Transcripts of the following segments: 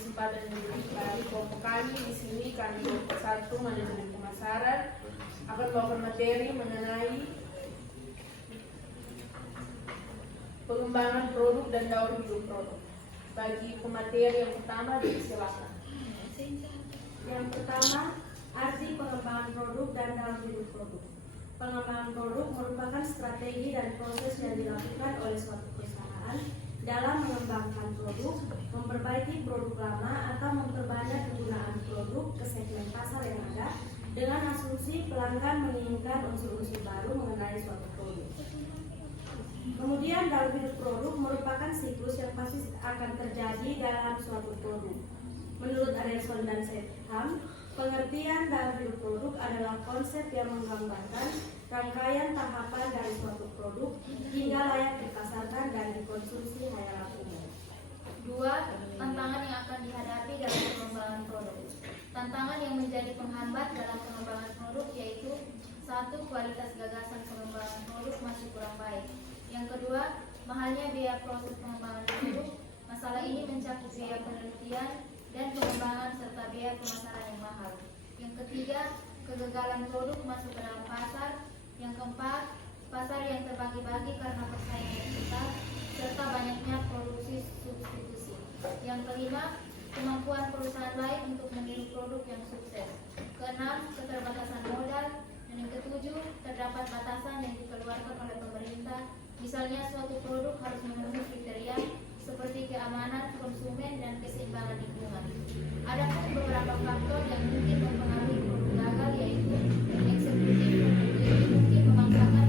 kesempatan yang diberikan kelompok kami di sini. Kami satu manajemen pemasaran akan melakukan materi mengenai pengembangan produk dan daur hidup produk. Bagi pemateri yang pertama, silakan. Yang pertama, arti pengembangan produk dan daur hidup produk. Pengembangan produk merupakan strategi dan proses yang dilakukan oleh suatu perusahaan dalam mengembangkan produk, memperbaiki produk lama atau memperbanyak penggunaan produk ke segmen pasar yang ada dengan asumsi pelanggan menginginkan unsur-unsur baru mengenai suatu produk. Kemudian daur hidup produk merupakan siklus yang pasti akan terjadi dalam suatu produk. Menurut Adelson dan Setham, pengertian daur hidup produk adalah konsep yang menggambarkan rangkaian tahapan dari suatu produk hingga layak dipasarkan dan dikonsumsi halayak umum. 2. Tantangan yang akan dihadapi dalam pengembangan produk. Tantangan yang menjadi penghambat dalam pengembangan produk yaitu 1. Kualitas gagasan pengembangan produk masih kurang baik. Yang kedua, mahalnya biaya proses pengembangan produk. Masalah ini mencakup biaya penelitian dan pengembangan serta biaya pemasaran yang mahal. Yang ketiga, kegagalan produk masuk ke dalam pasar. Yang keempat, pasar yang terbagi-bagi karena persaingan yang ketat serta banyaknya produksi substitusi. Yang kelima, kemampuan perusahaan lain untuk meniru produk yang sukses. Keenam, keterbatasan modal. Dan yang ketujuh, terdapat batasan yang dikeluarkan oleh pemerintah. Misalnya suatu produk harus memenuhi kriteria seperti keamanan konsumen dan keseimbangan lingkungan. Ada pun beberapa faktor yang mungkin mempengaruhi produk gagal yaitu eksekutif mungkin memaksakan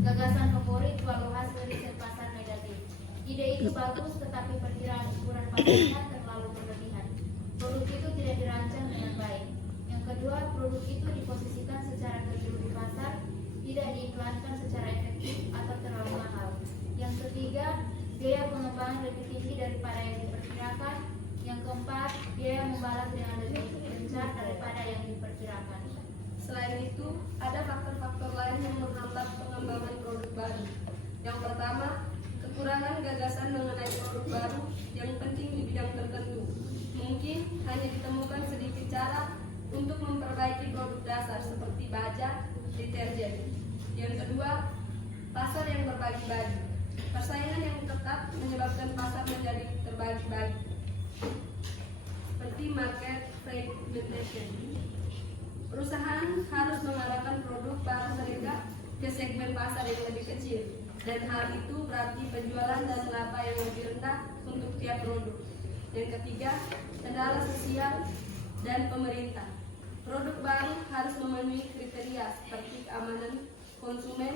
gagasan favorit walau hasil riset pasar negatif. Ide itu bagus tetapi perkiraan ukuran pasarnya terlalu berlebihan. Produk itu tidak dirancang dengan baik. Yang kedua, produk itu diposisikan secara keliru di pasar, tidak diiklankan secara efektif atau terlalu mahal. Yang ketiga, biaya pengembangan lebih tinggi daripada yang diperkirakan. Yang keempat, biaya membalas dengan lebih gencar daripada yang diperkirakan. Selain itu, ada faktor-faktor lain yang menghambat pengembangan produk baru. Yang pertama, kekurangan gagasan mengenai produk baru yang penting di bidang tertentu. Mungkin hanya ditemukan sedikit cara untuk memperbaiki produk dasar seperti baja, deterjen. Yang kedua, pasar yang berbagi-bagi. Persaingan yang ketat menyebabkan pasar menjadi terbagi-bagi, seperti market fragmentation. Perusahaan harus mengarahkan produk baru mereka ke segmen pasar yang lebih kecil, dan hal itu berarti penjualan dan laba yang lebih rendah untuk tiap produk. Yang ketiga, kendala sosial dan pemerintah. Produk baru harus memenuhi kriteria seperti keamanan konsumen,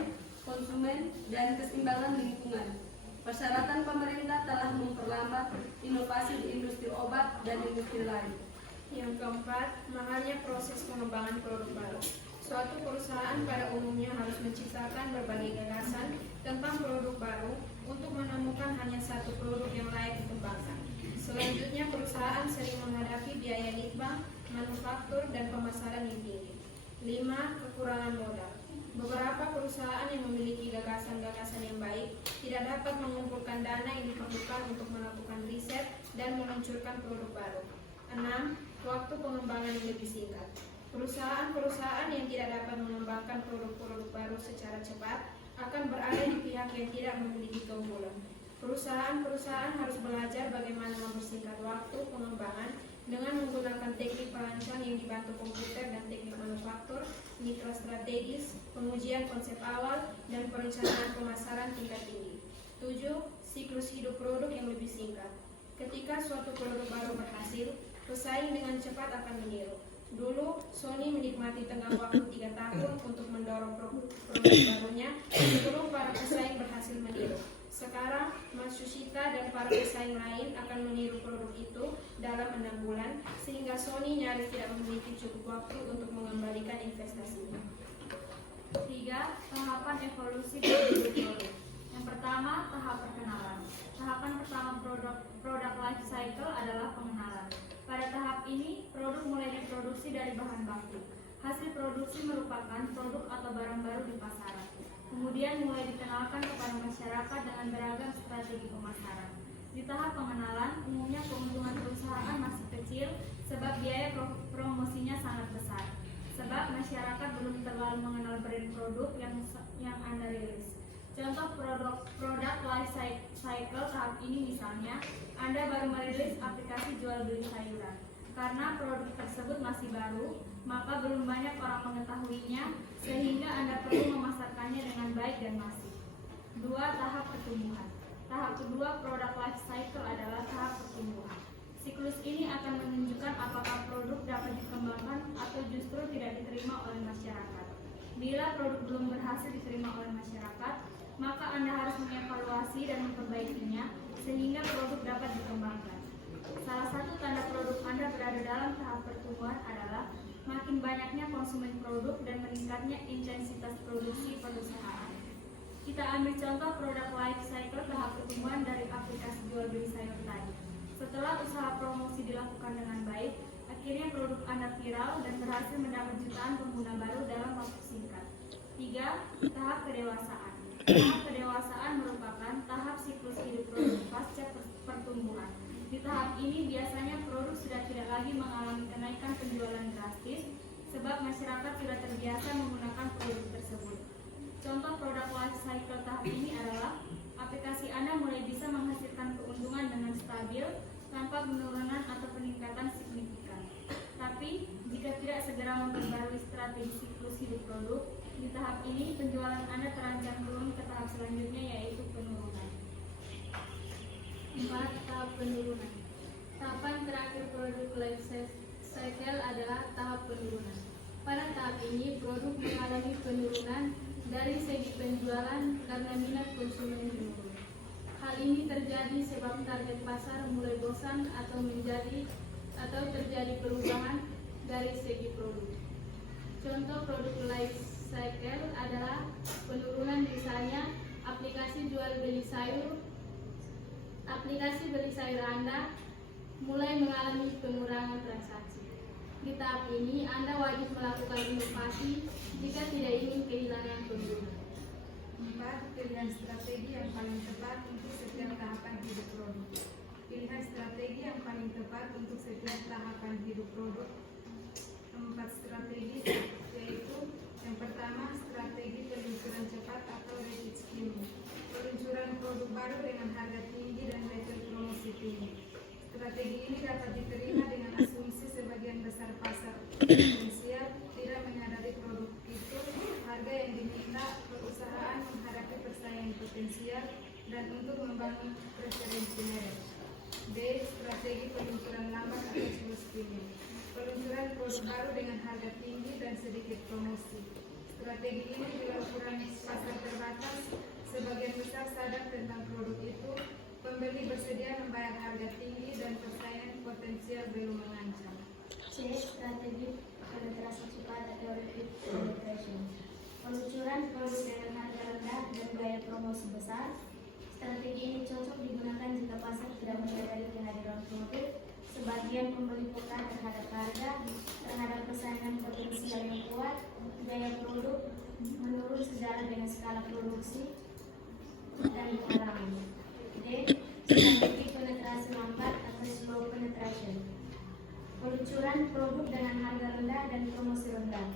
dan keseimbangan lingkungan. Persyaratan pemerintah telah memperlambat inovasi di industri obat dan industri lain. Yang keempat, mahalnya proses pengembangan produk baru. Suatu perusahaan pada umumnya harus menciptakan berbagai gagasan tentang produk baru untuk menemukan hanya satu produk yang layak dikembangkan. Selanjutnya, perusahaan sering menghadapi biaya litbang, manufaktur, dan pemasaran yang tinggi. 5. Kekurangan modal. Beberapa perusahaan yang memiliki gagasan-gagasan yang baik tidak dapat mengumpulkan dana yang diperlukan untuk melakukan riset dan meluncurkan produk baru. 6. Waktu pengembangan yang lebih singkat. Perusahaan-perusahaan yang tidak dapat mengembangkan produk-produk baru secara cepat akan berada di pihak yang tidak memiliki keunggulan. Perusahaan-perusahaan harus belajar bagaimana mempersingkat waktu pengembangan dengan menggunakan teknik perancang yang dibantu komputer dan teknik manufaktur, mitra strategis, pengujian konsep awal, dan perencanaan pemasaran tingkat tinggi. 7. Siklus hidup produk yang lebih singkat. Ketika suatu produk baru berhasil, pesaing dengan cepat akan meniru. Dulu, Sony menikmati tengah waktu 3 tahun untuk mendorong produk barunya sebelum para pesaing berhasil meniru. Sekarang, Matsushita dan para pesaing lain akan meniru produk itu dalam 6 bulan, sehingga Sony nyaris tidak memiliki cukup waktu untuk mengembalikan investasinya. 3. Tahapan evolusi produk. Yang pertama, tahap perkenalan. Tahapan pertama produk life cycle adalah pengenalan. Pada tahap ini, produk mulai diproduksi dari bahan baku. Hasil produksi merupakan produk atau barang baru di pasaran. Kemudian mulai dikenalkan kepada masyarakat dengan beragam strategi pemasaran. Di tahap pengenalan, umumnya keuntungan sebab biaya promosinya sangat besar. Sebab masyarakat belum terlalu mengenal brand produk yang Anda rilis. Contoh produk life cycle tahap ini misalnya, Anda baru merilis aplikasi jual beli sayuran. Karena produk tersebut masih baru, maka belum banyak orang mengetahuinya, sehingga Anda perlu memasarkannya dengan baik dan masif. 2. Tahap pertumbuhan. Tahap kedua produk life cycle adalah tahap pertumbuhan. Siklus ini akan menunjukkan apakah produk dapat dikembangkan atau justru tidak diterima oleh masyarakat. Bila produk belum berhasil diterima oleh masyarakat, maka Anda harus mengevaluasi dan memperbaikinya sehingga produk dapat dikembangkan. Salah satu tanda produk Anda berada dalam tahap pertumbuhan adalah makin banyaknya konsumen produk dan meningkatnya intensitas produksi perusahaan. Kita ambil contoh produk life cycle tahap pertumbuhan dari aplikasi jual beli sayur tadi. Setelah usaha promosi dilakukan dengan baik, akhirnya produk Anda viral dan berhasil mendapat jutaan pengguna baru dalam waktu singkat. 3. Tahap kedewasaan. Tahap kedewasaan merupakan tahap siklus hidup produk pasca pertumbuhan. Di tahap ini biasanya produk sudah tidak lagi mengalami kenaikan penjualan drastis sebab masyarakat sudah terbiasa menggunakan produk tersebut. Contoh produk life cycle tahap ini adalah aplikasi Anda mulai bisa menghasilkan keuntungan dengan stabil tanpa penurunan atau peningkatan signifikan. Tapi jika tidak segera memperbarui strategi siklus hidup produk, di tahap ini penjualan Anda terancam turun ke tahap selanjutnya yaitu penurunan. 4. Tahap penurunan. Tahapan terakhir produk life cycle adalah tahap penurunan. Pada tahap ini produk mengalami penurunan dari segi penjualan karena minat konsumen menurun. Hal ini terjadi sebab target pasar mulai bosan atau terjadi perubahan dari segi produk. Contoh produk life cycle adalah penurunan misalnya aplikasi beli sayur Anda mulai mengalami pengurangan transaksi. Di tahap ini Anda wajib melakukan inovasi jika tidak ingin kehilangan pengguna. 4. Pilihan strategi yang paling tepat untuk setiap tahapan hidup produk. Pilihan strategi yang paling tepat untuk setiap tahapan hidup produk. 4 strategi yaitu yang pertama, strategi peluncuran cepat atau rapid skimming. Peluncuran produk baru dengan harga tinggi dan level promosi tinggi. Strategi ini dapat diterima dengan asumsi sebagian besar pasar potensial tidak menyadari produk itu harga yang diminta perusahaan menghadapi persaingan potensial dan untuk membangun preferensi merek. D. Strategi peluncuran lambat atau slow skimming. Peluncuran produk baru dengan harga tinggi dan sedikit promosi. Strategi ini bila ukuran pasar terbatas, sebagian besar sadar tentang produk itu, pembeli bersedia membayar harga tinggi dan persaingan potensial belum mengancam. C. Strategi penetrasi cepat atau rapid penetration. Peluncuran produk dengan harga rendah dan gaya promosi besar. Strategi ini cocok digunakan jika pasar tidak menyadari kehadiran produk, sebagian pembeli peka terhadap harga, terhadap persaingan potensial yang kuat, gaya produk menurun sejalan dengan skala produksi dan pengalaman. D. Strategi penetrasi lambat atau slow penetration. Peluncuran produk dengan harga rendah dan promosi rendah.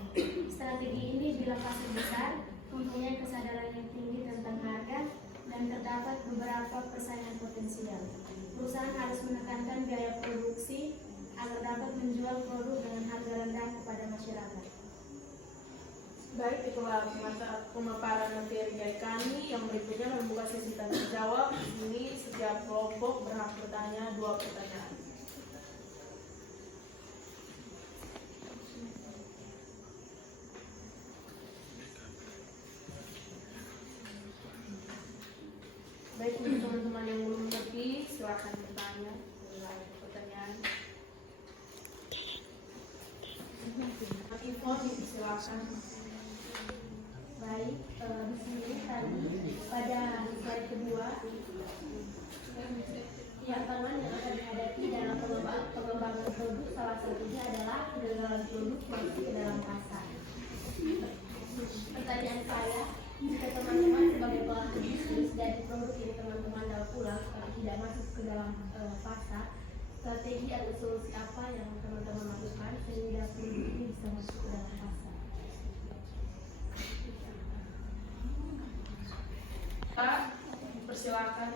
Strategi ini bila pasar besar mempunyai kesadaran yang tinggi tentang harga dan terdapat beberapa persaingan potensial. Perusahaan harus menekankan biaya produksi agar dapat menjual produk dengan harga rendah kepada masyarakat. Baik, itulah pemaparan materi dari kami. Yang berikutnya membuka sesi tanya jawab. Ini setiap kelompok berhak bertanya 2 pertanyaan. Baik, untuk teman-teman yang belum mengerti, silakan bertanya. Ada pertanyaan. Info, silakan. Baik, di sini tadi pada slide kedua, tantangan yang akan dihadapi dalam pengembangan produk salah satunya adalah kegagalan produk masuk ke dalam pasar. Pertanyaan saya, jika teman-teman sebagai pelaku bisnis dari produk ini teman-teman daur ulang tapi tidak masuk ke dalam pasar, strategi atau solusi apa yang teman-teman lakukan sehingga produk ini bisa masuk ke dalam pasar? Pak, persilakan.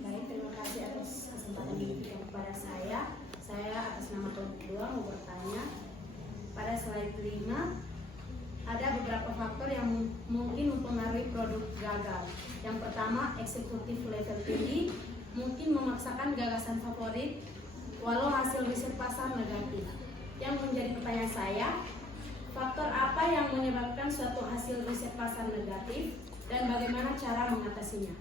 Baik, terima kasih atas kesempatan yang diberikan kepada saya. Saya atas nama kelompok 2 mau bertanya. Pada slide 5, ada beberapa faktor yang mungkin mempengaruhi produk gagal. Yang pertama, eksekutif level tinggi mungkin memaksakan gagasan favorit walau hasil riset pasar negatif. Yang menjadi pertanyaan saya, faktor apa yang menyebabkan suatu hasil riset pasar negatif dan bagaimana cara mengatasinya?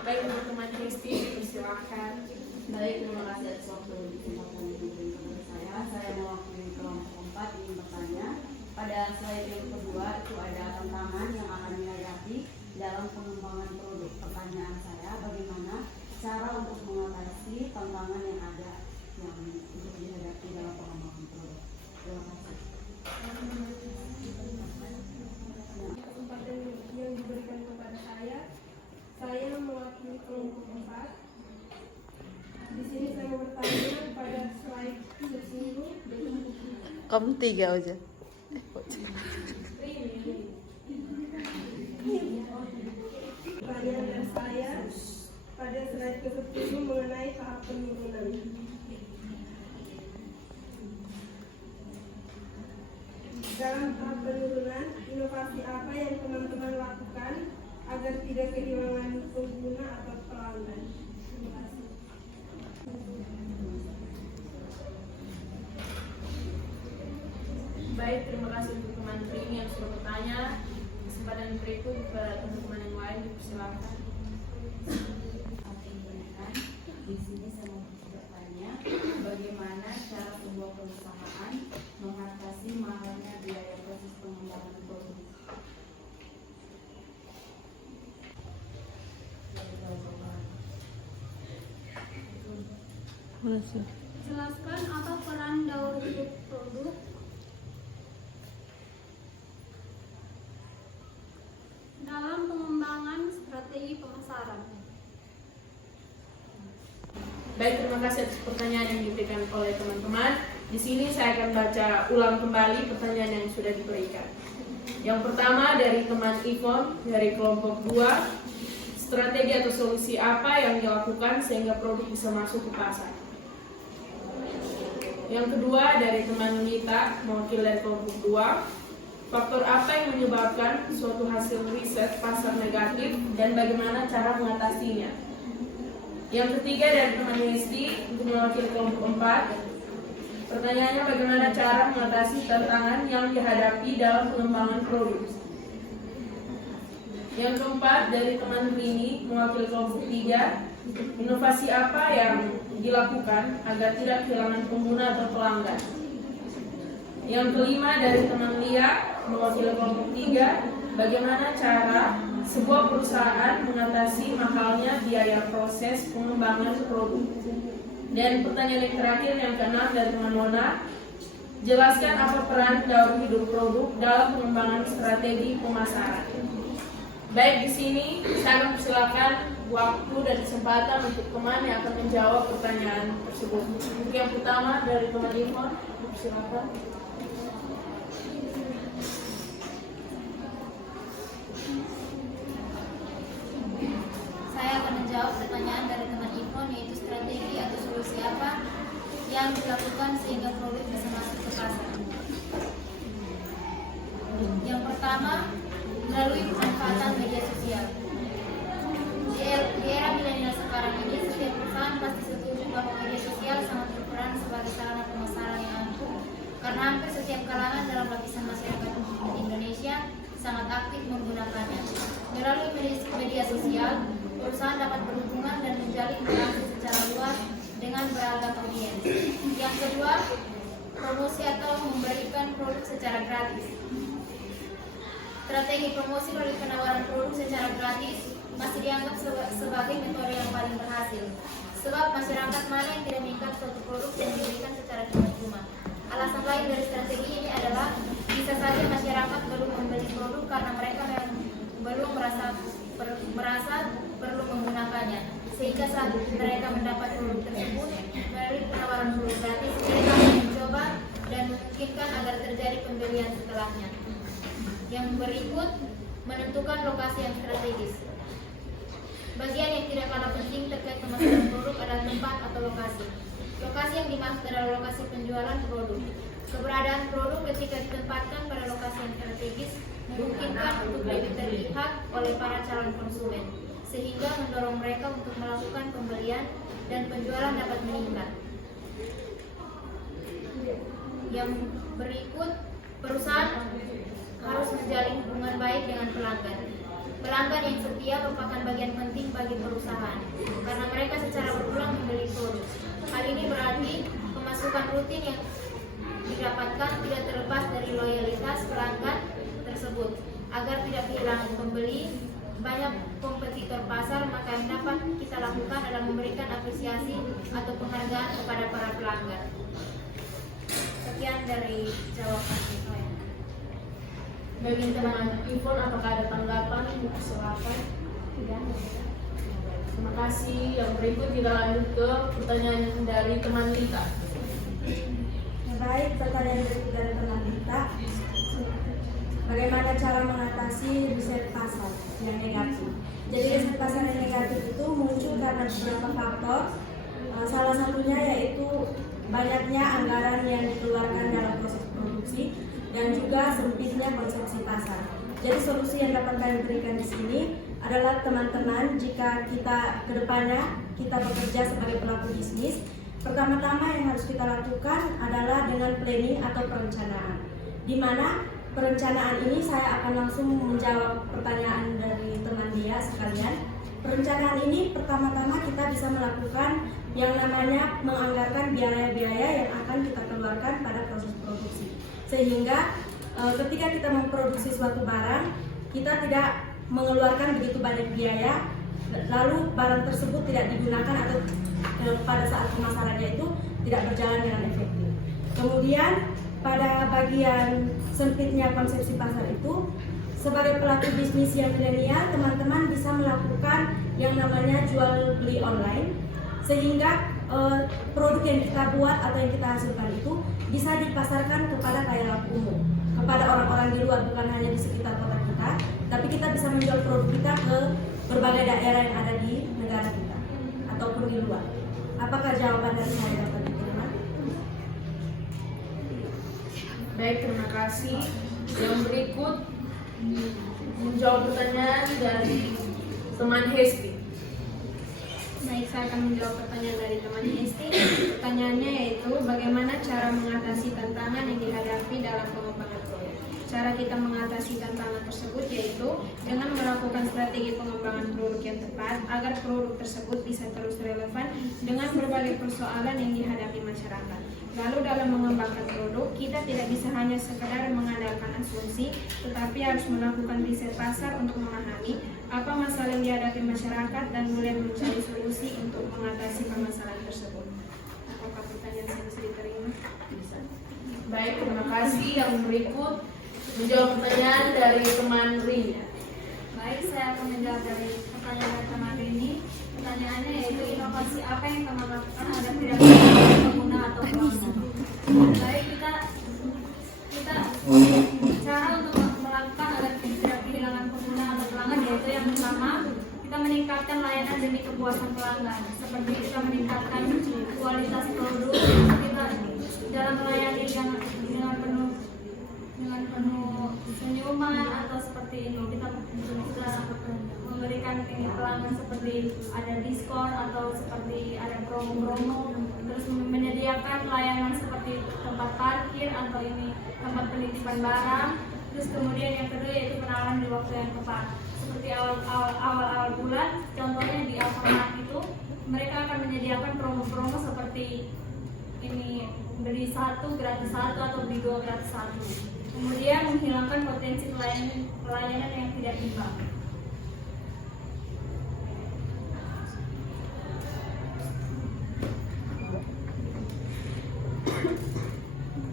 Baik, untuk teman Kristi, persilakan. Baik, terima kasih atas waktu dan kesempatan yang diberikan kepada saya. Saya mewakili kelompok 4 ingin bertanya. Pada slide yang kedua itu ada tantangan yang akan dihadapi dalam pengembangan produk. Pertanyaan saya, bagaimana cara untuk mengatasi tantangan yang ada yang untuk dihadapi dalam pengembangan produk? Terima kasih. Kesempatan yang diberikan kepada saya mewakili kelompok 4. Di sini saya mau bertanya pada slide 10. Kamu 3 aja. Pertanyaan dari saya pada slide ke-10 mengenai tahap penurunan. Dalam tahap penurunan, inovasi apa yang teman-teman lakukan agar tidak kehilangan pengguna atau pelanggan? Terima kasih. Baik, terima kasih untuk teman Rini yang sudah bertanya. Kesempatan berikut ke teman-teman yang lain, dipersilakan. Di sini saya mau bertanya, bagaimana cara sebuah perusahaan mengatasi mahalnya biaya proses pengembangan produk? Jelaskan apa peran daur hidup produk dalam pengembangan strategi pemasaran. Baik, terima kasih atas pertanyaan yang diberikan oleh teman-teman. Di sini saya akan baca ulang kembali pertanyaan yang sudah diberikan. Yang pertama dari teman Ivon dari kelompok 2, strategi atau solusi apa yang dilakukan sehingga produk bisa masuk ke pasar? Yang kedua dari teman Mita, mewakili dari kelompok 2, faktor apa yang menyebabkan suatu hasil riset pasar negatif dan bagaimana cara mengatasinya? Yang ketiga dari teman Hesti, untuk mewakili kelompok 4, pertanyaannya bagaimana cara mengatasi tantangan yang dihadapi dalam pengembangan produk? Yang keempat dari teman Rini, mewakili kelompok 3, inovasi apa yang dilakukan agar tidak kehilangan pengguna atau pelanggan? Yang kelima dari teman Lia, mewakili kelompok 3, bagaimana cara sebuah perusahaan mengatasi mahalnya biaya proses pengembangan produk? Dan pertanyaan yang terakhir yang keenam dari teman Mona, jelaskan apa peran daur hidup produk dalam pengembangan strategi pemasaran. Baik, di sini saya akan persilakan waktu dan kesempatan untuk teman yang akan menjawab pertanyaan tersebut. Untuk yang pertama dari teman Ivon, silakan. Saya akan menjawab pertanyaan dari teman Ivon, yaitu strategi atau solusi apa yang dilakukan sehingga produk bisa masuk ke pasar. Yang pertama, melalui pemanfaatan media sosial. Di era milenial sekarang ini, setiap perusahaan pasti setuju bahwa media sosial sangat berperan sebagai sarana pemasaran yang ampuh, karena hampir setiap kalangan dalam lapisan masyarakat Indonesia sangat aktif menggunakannya. Melalui media sosial, perusahaan dapat berhubungan dan menjalin relasi secara luas dengan beragam audiens. Yang kedua, promosi atau memberikan produk secara gratis. Strategi promosi melalui penawaran produk secara gratis masih dianggap sebagai metode yang paling berhasil. Sebab masyarakat mana yang tidak menginginkan suatu produk yang diberikan secara cuma-cuma. Alasan lain dari strategi ini adalah bisa saja masyarakat belum membeli produk karena mereka belum merasa perlu menggunakannya. sehingga saat mereka mendapat produk tersebut melalui penawaran produk gratis, mereka akan mencoba dan memungkinkan agar terjadi pembelian setelahnya. Yang berikut, menentukan lokasi yang strategis. Bagian yang tidak kalah penting terkait pemasaran produk adalah tempat atau lokasi. Lokasi yang dimaksud adalah lokasi penjualan produk. Keberadaan produk ketika ditempatkan pada lokasi yang strategis memungkinkan untuk lebih terlihat oleh para calon konsumen, sehingga mendorong mereka untuk melakukan pembelian dan penjualan dapat meningkat. Yang berikut, perusahaan harus menjalin hubungan baik dengan pelanggan. Pelanggan yang setia merupakan bagian penting bagi perusahaan karena mereka secara berulang membeli produk. Hal ini berarti pemasukan rutin yang didapatkan tidak terlepas dari loyalitas pelanggan tersebut. Agar tidak kehilangan pembeli, banyak kompetitor pasar, maka yang dapat kita lakukan adalah memberikan apresiasi atau penghargaan kepada para pelanggan. Sekian dari jawaban saya. Bagi teman Ivon, apakah ada tanggapan? Silakan. Tidak. Terima kasih. Yang berikut kita lanjut ke pertanyaan dari teman Lita. Baik, pertanyaan berikut dari teman Lita. Bagaimana cara mengatasi riset pasar yang negatif? Jadi riset pasar yang negatif itu muncul karena beberapa faktor. Salah satunya yaitu banyaknya anggaran yang dikeluarkan dalam proses produksi dan juga sempitnya konsepsi pasar. Jadi solusi yang dapat kami berikan di sini adalah teman-teman, jika kita kedepannya kita bekerja sebagai pelaku bisnis, pertama-tama yang harus kita lakukan adalah dengan planning atau perencanaan. Di mana perencanaan ini saya akan langsung menjawab pertanyaan dari teman dia sekalian. Perencanaan ini pertama-tama kita bisa melakukan yang namanya menganggarkan biaya-biaya yang akan kita keluarkan pada proses produksi. Sehingga ketika kita memproduksi suatu barang, kita tidak mengeluarkan begitu banyak biaya, lalu barang tersebut tidak digunakan atau pada saat pemasarannya itu tidak berjalan dengan efektif. Kemudian pada bagian sempitnya konsepsi pasar itu, sebagai pelaku bisnis yang milenial, teman-teman bisa melakukan yang namanya jual beli online, sehingga produk yang kita buat atau yang kita hasilkan itu bisa dipasarkan kepada khalayak umum, kepada orang-orang di luar, bukan hanya di sekitar kota kita, tapi kita bisa menjual produk kita ke berbagai daerah yang ada di negara kita ataupun di luar. Apakah jawaban dari saya dapat diterima? Baik, terima kasih. Yang berikut menjawab pertanyaan dari teman Hesti. Baik, saya akan menjawab pertanyaan dari teman Hesti. Pertanyaannya yaitu bagaimana cara mengatasi tantangan yang dihadapi dalam pengembangan produk. Cara kita mengatasi tantangan tersebut yaitu dengan melakukan strategi pengembangan produk yang tepat agar produk tersebut bisa terus relevan dengan berbagai persoalan yang dihadapi masyarakat. Lalu dalam mengembangkan produk, kita tidak bisa hanya sekedar mengandalkan asumsi, tetapi harus melakukan riset pasar untuk memahami apa masalah yang dihadapi masyarakat dan mulai mencari solusi untuk mengatasi permasalahan tersebut. Apakah pertanyaan saya bisa diterima? Bisa. Baik, terima kasih. Yang berikut menjawab pertanyaan dari teman Rini. Baik, saya akan menjawab dari pertanyaan dari teman Rini. Pertanyaannya yaitu inovasi apa yang teman lakukan agar tidak kehilangan pengguna atau pelanggan. Baik, kita cara untuk melakukan agar tidak kehilangan pengguna atau pelanggan yaitu yang pertama, kita meningkatkan layanan demi kepuasan pelanggan. Seperti kita meningkatkan kualitas produk, kita dalam melayani dengan penuh senyuman atau seperti ini, kita memberikan pelanggan seperti ada diskon atau seperti ada promo-promo, terus menyediakan layanan seperti tempat parkir atau ini tempat penitipan barang. Terus kemudian yang kedua yaitu penawaran di waktu yang tepat, seperti awal bulan, contohnya di Alfamart itu mereka akan menyediakan promo-promo seperti ini, beli 1 gratis 1 atau beli 2 gratis 1. Kemudian menghilangkan potensi pelayanan yang tidak imbang.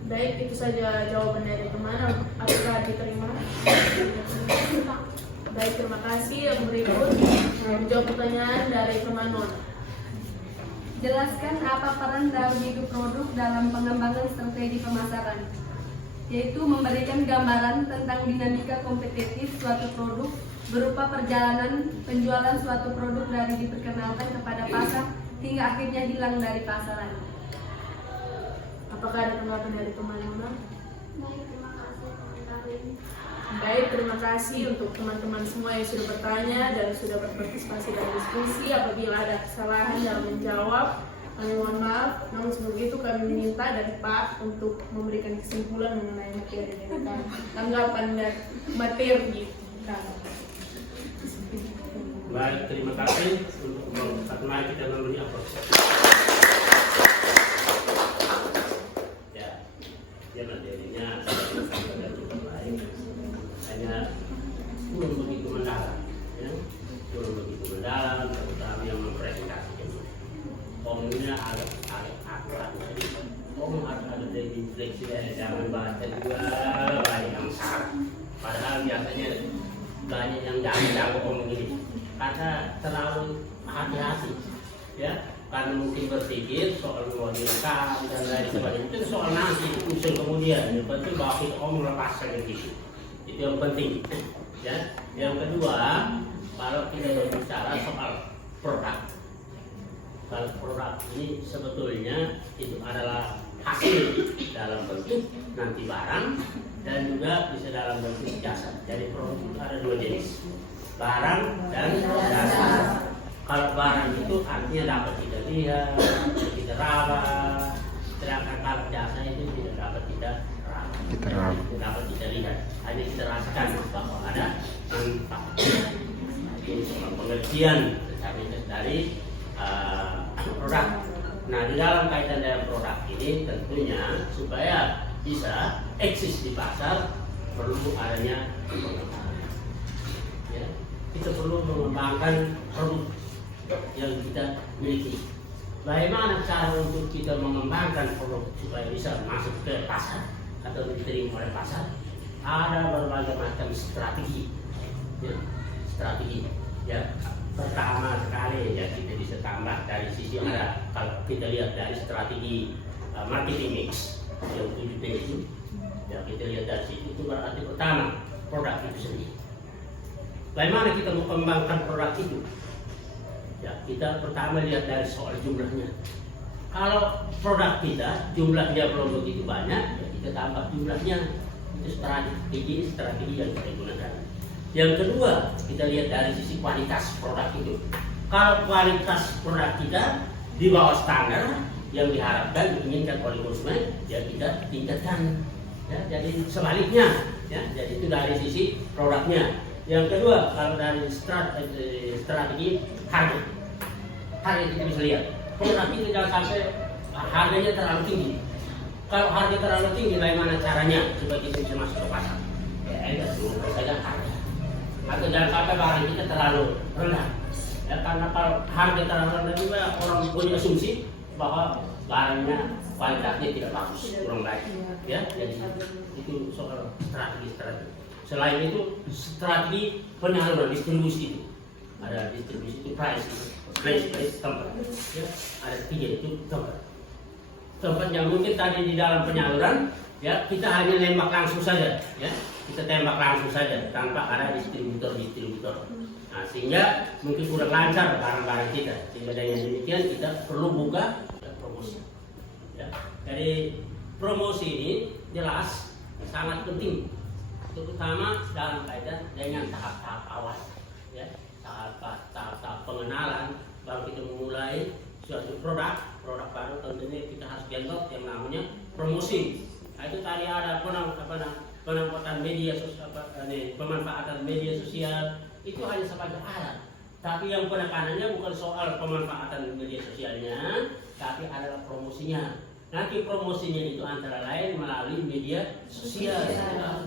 Baik, itu saja jawaban dari teman. Apakah diterima? Baik, terima kasih. Yang berikut Menjawab pertanyaan dari teman Nona. Jelaskan apa peran daur hidup produk dalam pengembangan strategi pemasaran, yaitu memberikan gambaran tentang dinamika kompetitif suatu produk berupa perjalanan penjualan suatu produk dari diperkenalkan kepada pasar hingga akhirnya hilang dari pasaran. Apakah ada tanggapan dari teman Nona? Baik, terima kasih komentarnya. Baik, terima kasih untuk teman-teman semua yang sudah bertanya dan sudah berpartisipasi dalam diskusi. Apabila ada kesalahan dalam menjawab, kami mohon maaf. Namun sebelum itu kami meminta dari Pak untuk memberikan kesimpulan mengenai materi dan tanggapan dan materi kami. Baik, terima kasih untuk mari kita memberi aplaus. Ya materinya sudah cukup baik. Hanya belum begitu mendalam, ya. Belum begitu mendalam, terutama yang mempresentasikan. Omnya agak akurat. Om ada definisi dari zaman bahasa juga banyak yang salah. Padahal biasanya banyak yang jago om begini. Karena terlalu hati-hati, ya. Karena mungkin berpikir soal mewajibkan dan lain sebagainya itu soal nanti usul kemudian. Yang penting bahwa kita om melepaskan itu. Itu yang penting, ya. Yang kedua, kalau kita berbicara soal produk, kalau produk ini sebetulnya itu adalah hasil dalam bentuk nanti barang dan juga bisa dalam bentuk jasa. Jadi produk itu ada dua jenis, barang dan jasa. Kalau barang itu artinya dapat kita lihat, kita rawat, sedangkan kalau jasa itu tidak dapat kita rawat, tidak dapat kita lihat, hanya kita rasakan bahwa ada manfaat. Ini soal pengertian dari produk. Nah, di dalam kaitan dengan produk ini tentunya supaya bisa eksis di pasar perlu adanya pengembangan. Ya, kita perlu mengembangkan produk yang kita miliki. Bagaimana cara untuk kita mengembangkan produk supaya bisa masuk ke pasar atau diterima oleh pasar? Ada berbagai macam strategi. Ya, strategi. Ya, pertama sekali ya kita bisa tambah dari sisi yang ada. Kalau kita lihat dari strategi marketing mix yang 7P itu, ya kita lihat dari situ itu berarti pertama produk itu sendiri. Bagaimana kita mengembangkan produk itu? Ya, kita pertama lihat dari soal jumlahnya. Kalau produk kita jumlahnya belum begitu banyak, ya kita tambah jumlahnya. Itu strategi yang kita gunakan. Yang kedua, kita lihat dari sisi kualitas produk itu. Kalau kualitas produk kita di bawah standar yang diharapkan diinginkan oleh konsumen, ya kita tingkatkan. Ya, jadi sebaliknya, ya, jadi itu dari sisi produknya. Yang kedua, kalau dari strategi harga kita bisa lihat. Produk itu jangan sampai harganya terlalu tinggi. Kalau harga terlalu tinggi, bagaimana caranya supaya kita bisa masuk ke pasar? Ya, ada saja harga. Atau jangan sampai barang kita terlalu rendah. Ya, karena kalau harga terlalu rendah juga orang punya asumsi bahwa barangnya kualitasnya tidak bagus, kurang baik. Ya, jadi itu soal strategi. Selain itu strategi penyaluran distribusi itu. Ada distribusi itu place tempat. Ya, ada tiga itu tempat. Tempat yang mungkin tadi di dalam penyaluran, ya kita hanya nembak langsung saja, ya kita tembak langsung saja tanpa ada distributor. Nah, sehingga mungkin kurang lancar barang-barang kita. Sehingga dengan demikian kita perlu buka promosi. Ya. Jadi promosi ini jelas sangat penting, terutama dalam kaitan dengan tahap-tahap awal, ya tahap pengenalan baru kita memulai suatu produk baru. Tentunya kita harus develop yang namanya promosi. Nah, itu tadi ada pemanfaatan media sosial, pemanfaatan media sosial itu hanya sebagai alat. Tapi yang penekanannya bukan soal pemanfaatan media sosialnya, tapi adalah promosinya. Nanti promosinya itu antara lain melalui media sosial.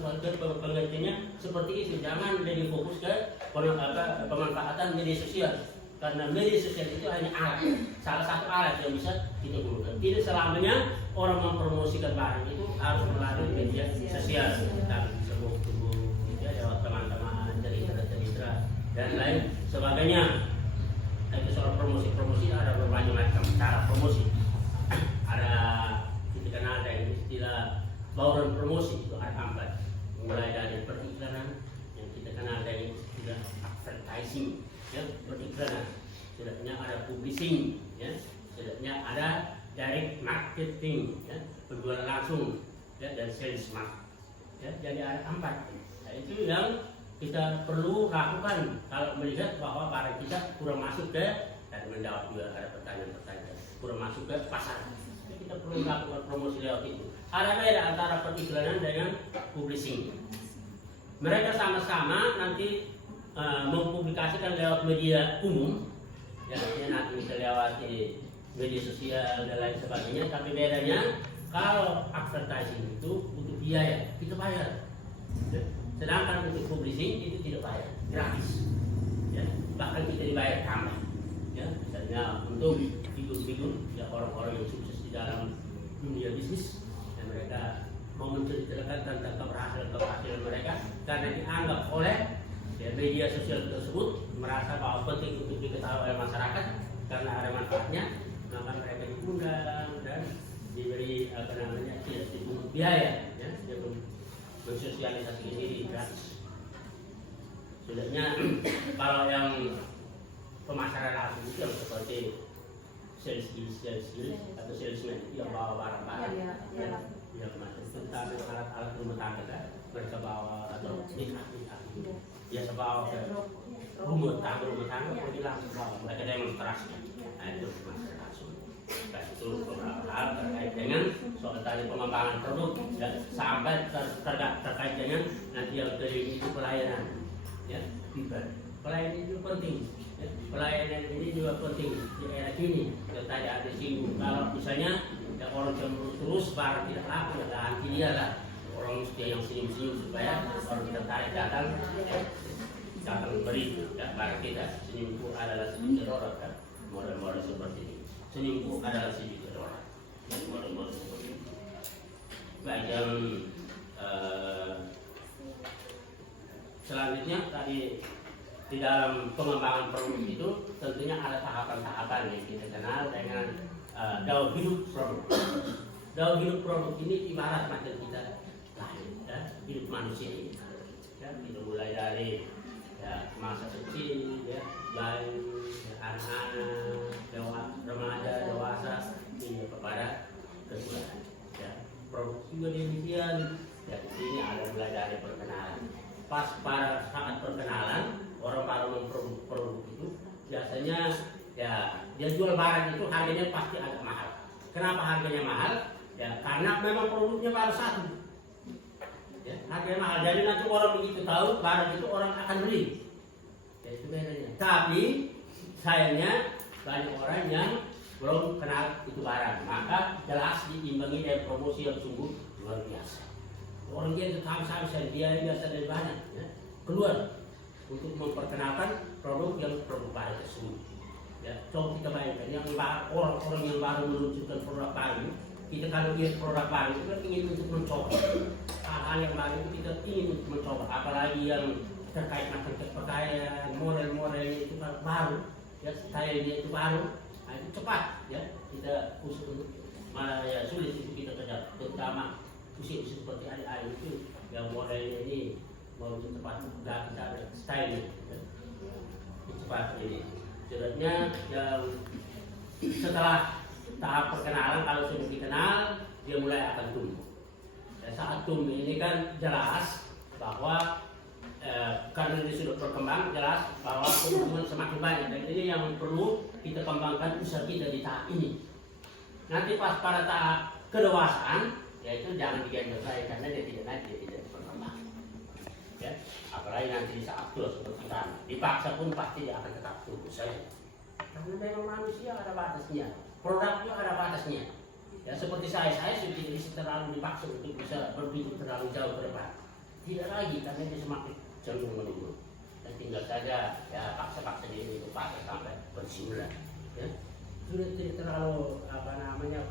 Pengertiannya seperti itu. Jangan lebih fokus ke pemanfaatan media sosial. Karena media sosial itu hanya alat, salah satu alat yang bisa kita gunakan. Tidak selamanya orang mempromosikan barang itu harus melalui media sosial. Dan semua ya lewat teman-teman, cerita dan lain sebagainya. Itu soal promosi ada berbagai macam cara promosi. Ada kita kenal dengan istilah bauran promosi, itu ada 4, mulai dari periklanan yang kita kenal dengan istilah advertising, ya, periklanan. Selanjutnya ada publishing, ya. Selanjutnya ada direct marketing, ya, penjualan langsung, ya, dan sales marketing. Ya, jadi ada 4. Nah, itu yang kita perlu lakukan kalau melihat bahwa barang kita kurang masuk ke, dan menjawab juga ada pertanyaan-pertanyaan, kurang masuk ke pasar. Jadi kita perlu lakukan promosi lewat itu. Ada beda antara periklanan dengan publishing. Mereka sama-sama nanti mempublikasikan lewat media umum, ya, nanti bisa lewat media sosial dan lain sebagainya. Tapi bedanya kalau advertising itu untuk biaya, kita bayar. Ya. Sedangkan untuk publishing itu tidak bayar, gratis. Ya, bahkan kita dibayar tambah. Ya, misalnya untuk figur-figur, ya, orang-orang yang sukses di dalam dunia bisnis, dan mereka mau menceritakan tentang keberhasilan mereka karena dianggap oleh, ya, media sosial tersebut merasa bahwa penting untuk diketahui oleh masyarakat karena ada manfaatnya, maka mereka diundang dan diberi tidak dipungut biaya, ya, dia mensosialisasi ini gratis. Sebenarnya kalau yang pemasaran langsung itu yang seperti sales atau salesman itu yang bawa barang-barang, ya, macam tentang alat-alat rumah tangga, kan? Mereka bawa atau biasa bawa ke rumah tangga, pergi langsung bawa, mereka demonstrasi. Nah, itu pemasaran langsung. Nah, itu beberapa hal terkait dengan soal tadi pengembangan produk, dan sampai terkait dengan nanti yang kelima itu pelayanan, ya, pelayanan itu penting, ya. Pelayanan ini juga penting di era kini. Yang tadi ada singgung, kalau misalnya ya, orang cemburu terus barang tidak laku, ya ganti dia lah. Orang mesti yang senyum-senyum supaya orang kita tarik datang, ya, datang beri, ya, barang kita. Senyumku adalah sedikit orang, kan, model-model seperti ini. Senyumku adalah sedikit orang, model-model seperti ini. Baik, yang selanjutnya tadi di dalam pengembangan produk itu tentunya ada tahapan-tahapan yang kita kenal dengan daur hidup produk. Daur hidup produk ini ibarat macam kita lahir, ya, hidup manusia ini. Ya, kita mulai dari, ya, masa kecil, ya, bayi, ya, anak-anak, remaja, dewasa, hingga kepada ketuaan. Ya, produk juga demikian. Ya, ini ada mulai dari perkenalan. Pas pada saat perkenalan, orang baru memproduksi produk itu biasanya, ya, dia jual barang itu harganya pasti agak mahal. Kenapa harganya mahal? Ya, karena memang produknya baru satu. Ya, harganya mahal. Jadi nanti orang begitu tahu barang itu orang akan beli. Ya, itu bedanya. Tapi sayangnya banyak orang yang belum kenal itu barang, maka jelas diimbangi dengan promosi yang sungguh luar biasa. Orang yang habis-habisan biaya biasa dari banyak, ya, keluar untuk memperkenalkan produk yang produk baru tersebut. Ya, coba kita bayangkan yang orang-orang yang baru meluncurkan produk baru, kita kalau lihat produk baru itu kan ingin untuk mencoba hal-hal yang baru itu, kita ingin untuk mencoba, apalagi yang terkait macam pakaian, model-modelnya itu baru, ya, stylenya itu baru, nah, itu cepat, ya, kita khusus untuk malah, ya, sulit itu kita kejar, terutama usia seperti adik-adik itu yang modelnya ini mau cepat, nggak kita ada style, ya, cepat ini. Sebenarnya yang setelah tahap perkenalan, kalau sudah dikenal, dia mulai akan tumbuh. Dan saat tumbuh ini kan jelas bahwa karena dia sudah berkembang, jelas bahwa keuntungan semakin banyak. Dan ini yang perlu kita kembangkan usaha kita di tahap ini. Nanti pas pada tahap kedewasaan, yaitu jangan digendong saya karena dia tidak naik, dia tidak berkembang. Ya, apalagi nanti di saat tua seperti kami, dipaksa pun pasti dia akan tetap tumbuh saja. Karena memang manusia ada batasnya, produknya ada batasnya. Ya, seperti saya sudah tidak terlalu dipaksa untuk bisa berpikir terlalu jauh ke depan. Tidak lagi, karena dia semakin cenderung menurun. Dan tinggal saja, ya, paksa-paksa diri itu pakai sampai pensiunan. Ya, sudah tidak terlalu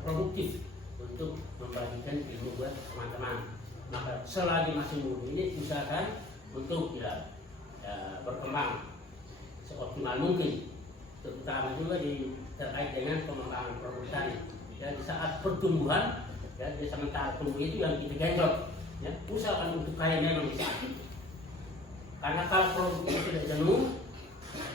produktif untuk membagikan ilmu buat teman-teman. Maka selagi masih muda ini usahakan untuk, ya, berkembang seoptimal mungkin, terutama juga terkait dengan pengembangan produk tadi. Ya, di saat pertumbuhan, ya, di sementara tumbuh itu yang kita genjot, ya, usahakan untuk kaya memang di saat itu. Karena kalau produk itu sudah jenuh,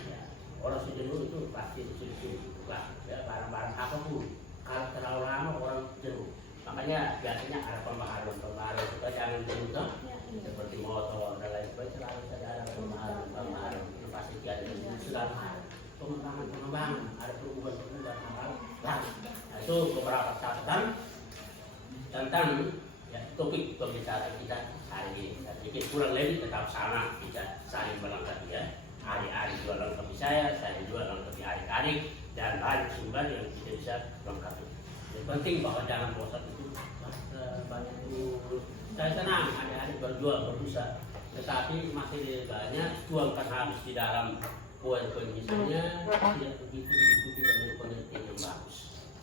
ya, orang sudah jenuh itu pasti sudah ya, barang-barang apapun. Kalau terlalu lama orang jenuh. Makanya biasanya ada pembaharuan supaya jangan jenuh, seperti motor dan lain sebagainya, selalu saja ada pembaharuan pasti ada segala hal. Pengembangan, ada perubahan hal. Nah, itu beberapa catatan tentang ya, topik pembicaraan kita hari ini. Saya pikir kurang lebih tetap sama, bisa saling melengkapi ya. Adik-adik juga lengkapi saya juga lengkapi adik-adik, dan banyak sumber yang kita bisa lengkapi. Yang penting bahwa jangan bosan itu banyak dulu. Saya senang adik-adik berjuang berusaha, tetapi masih banyak tuangkan habis di dalam poin-poin misalnya tidak begitu diikuti dengan penelitian yang bagus.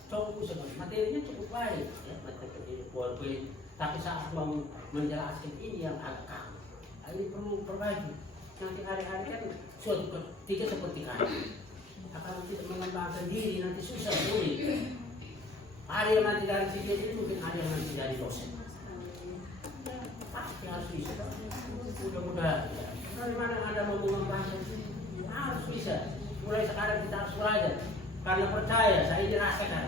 Cukup sebenarnya materinya cukup baik ya, materi poin-poin, tapi saat mau menjelaskan ini yang agak kaku, ini perlu perbaiki. Nanti hari-hari kan suatu ketika seperti kami akan tidak mengembangkan diri, nanti susah sulit. Ada yang nanti dari sini ini mungkin ada yang nanti dari dosen. Pasti harus bisa. Mudah-mudahan ya. Dari mana ada mau mengembangkan harus bisa. Mulai sekarang kita harus belajar. Karena percaya, saya dirasakan.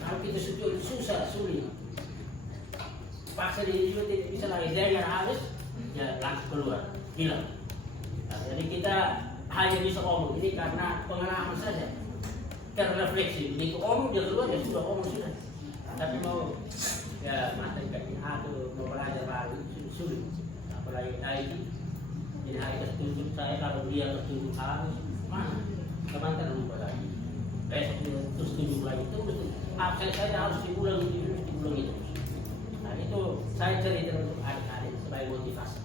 Kalau kita susah, sulit. Paksa diri juga tidak bisa lagi. Dia yang habis, ya langsung keluar, hilang. Nah, jadi kita hanya bisa omong ini karena pengalaman saja. Terrefleksi, begitu omong dia keluar, ya sudah omong sudah. Tapi mau ya masa ikan atau mau belajar baru sulit. Apalagi IT. Jadi hari ketunjuk saya kalau dia ketunjuk harus mana? Kebantar lupa lagi. Besok terus tunjuk lagi terus. Absen saya harus diulang itu. Nah itu saya cerita untuk adik-adik sebagai motivasi.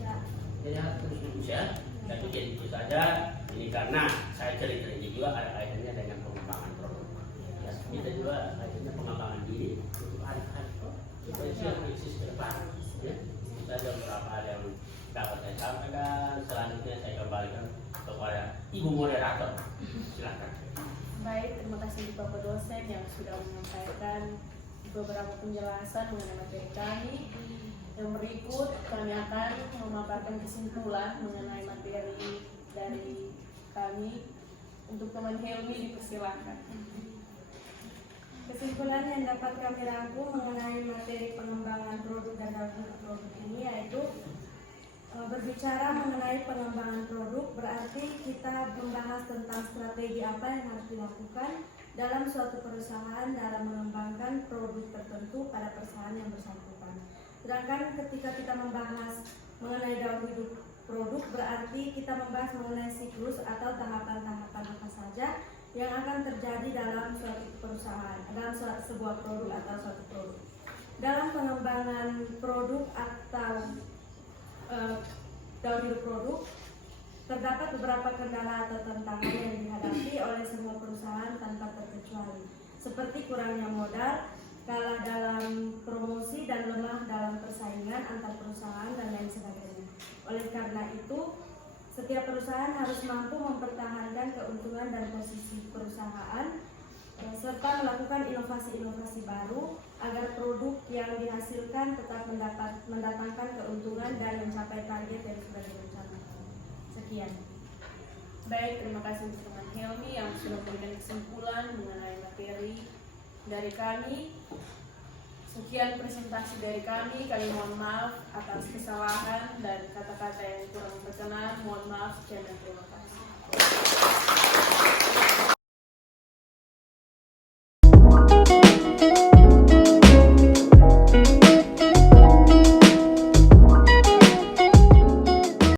Ya. Jadi harus terus duduk ya. Dan itu jadi itu saja. Ini karena saya cerita ini juga ada kaitannya dengan pengembangan produk. Ya, kita juga kaitannya pengembangan diri untuk adik-adik. Supaya siap eksis ke depan. Ya. Ada beberapa hal yang dapat saya sampaikan. Selanjutnya saya kembalikan kepada Ibu Moderator. Silakan. Baik, terima kasih Bapak dosen yang sudah menyampaikan beberapa penjelasan mengenai materi kami. Yang berikut kami akan memaparkan kesimpulan mengenai materi dari kami. Untuk teman Helmi dipersilakan. Kesimpulan yang dapat kami rangkum mengenai materi pengembangan produk dan development produk ini yaitu berbicara mengenai pengembangan produk berarti kita membahas tentang strategi apa yang harus dilakukan dalam suatu perusahaan dalam mengembangkan produk tertentu pada perusahaan yang bersangkutan. Sedangkan ketika kita membahas mengenai daur hidup produk berarti kita membahas mengenai siklus atau tahapan-tahapan apa saja yang akan terjadi dalam suatu perusahaan, dalam sebuah produk atau suatu produk. Dalam pengembangan produk atau daur hidup produk, terdapat beberapa kendala atau tantangan yang dihadapi oleh semua perusahaan tanpa terkecuali, seperti kurangnya modal, kalah dalam promosi, dan lemah dalam persaingan antar perusahaan dan lain sebagainya. Oleh karena itu, setiap perusahaan harus mampu mempertahankan keuntungan dan posisi perusahaan serta melakukan inovasi-inovasi baru agar produk yang dihasilkan tetap mendatangkan keuntungan dan mencapai target yang sudah direncanakan. Sekian. Baik, terima kasih untuk teman Helmi yang sudah memberikan kesimpulan mengenai materi dari kami. Sekian presentasi dari kami. Kami mohon maaf atas kesalahan dan kata-kata yang kurang berkenan. Mohon maaf. Sekian dan terima kasih.